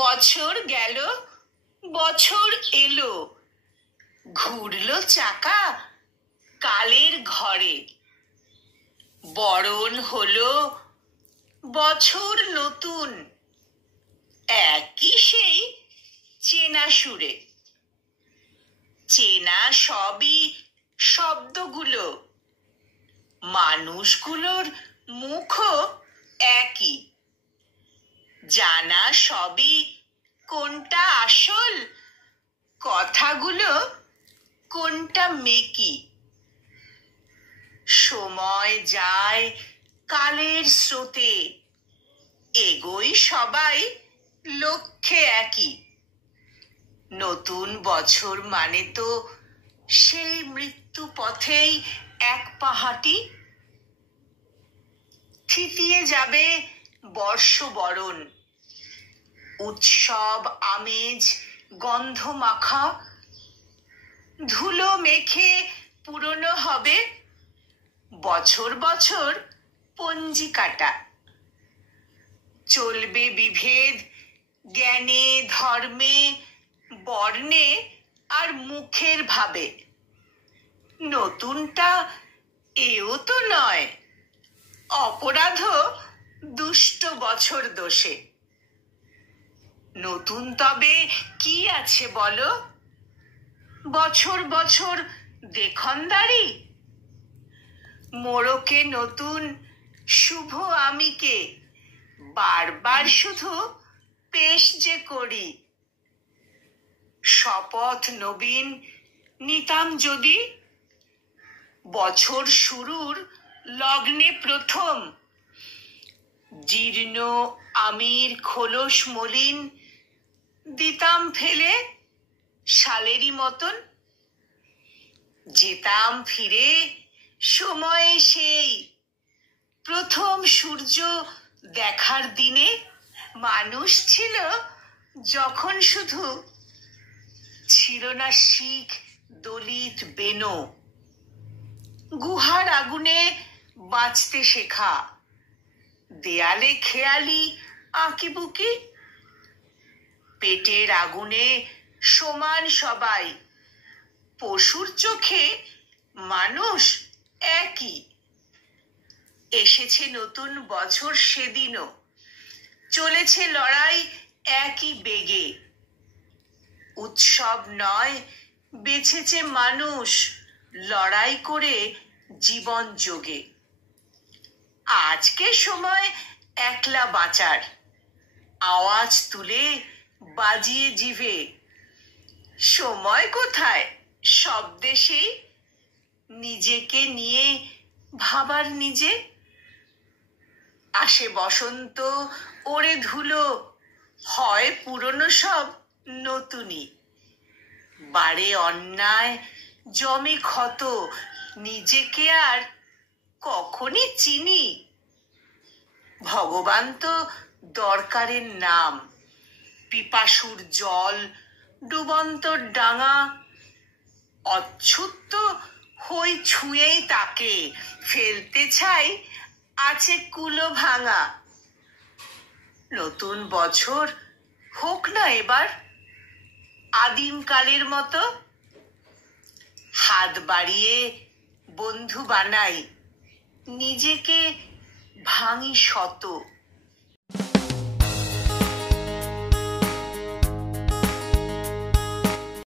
বছর গেল, বছর এলো, ঘুরলো চাকা কালের ঘরে। বরণ হলো বছর নতুন, একই সেই চেনা সুরে। চেনা সবই শব্দগুলো, মানুষগুলোর মুখও একই। জানা সবই কোনটা আসল, কথাগুলো কোনটা মেকি। সময় যায় কালের স্রোতে, এগোই সবাই লক্ষ্যে একই। নতুন বছর মানে তো সেই মৃত্যু পথেই এক পাহাটি। থিতিয়ে যাবে বর্ষবরণ, উৎসব আমেজ গন্ধ মাখা। ধুলো মেখে পুরনো হবে বছর বছর পঞ্জিকাটা। চলবে বিভেদ জ্ঞানে ধর্মে বর্ণে আর মুখের ভাবে। নতুনটা এও তো নয়, অপরাধ দুষ্ট বছর দোষে। নতুন তবে কি আছে বলো, বছর বছর দেখনদারি। মোড়কে নতুন শুভ আমিকে বারবার শুধু পেশ যে করি। শপথ নবীন নিতাম যদি, বছর শুরুর লগ্নে প্রথম। জীর্ণ আমির খোলস মলিন দিতাম ফেলে শালেরই মতন। যেতাম ফিরে সময়ে সেই প্রথম সূর্য দেখার দিনে। মানুষ ছিল যখন শুধু, ছিল না শিখ দলিত বেনো। গুহার আগুনে বাঁচতে শেখা, দেয়ালে খেয়ালি আঁকিবুকি। পেটের আগুনে সমান সবাই, পশুর চোখে মানুষ একই। এসেছে নতুন বছর সেদিনও, চলেছে লড়াই একই বেগে। উৎসব নয় বেঁচেছে মানুষ লড়াই করে জীবন যোগে। আজকে সময় একলা বাঁচার, আওয়াজ তুলে বাজিয়ে জিভে। সময় কোথায় সব দেশেই, নিজেকে নিয়ে ভাবার নিজে। আসে বসন্ত ওরে ধুলো, হয় পুরনো সব নতুনই। বাড়ে অন্যায় জমে ক্ষত, নিজেকে আর কখনই চিনি। ভগবান তো দরকারের নাম, পিপাসুর জল ডুবন্তর ডাঙা। অচ্ছুত হই ছুঁয়েই তাকে, ফেলতে চাই আছে কুলো ভাঙা। নতুন বছর হোক না এবার আদিমকালের মতো। হাত বাড়িয়ে বন্ধু বানাই, নিজেকে ভাঙি শত।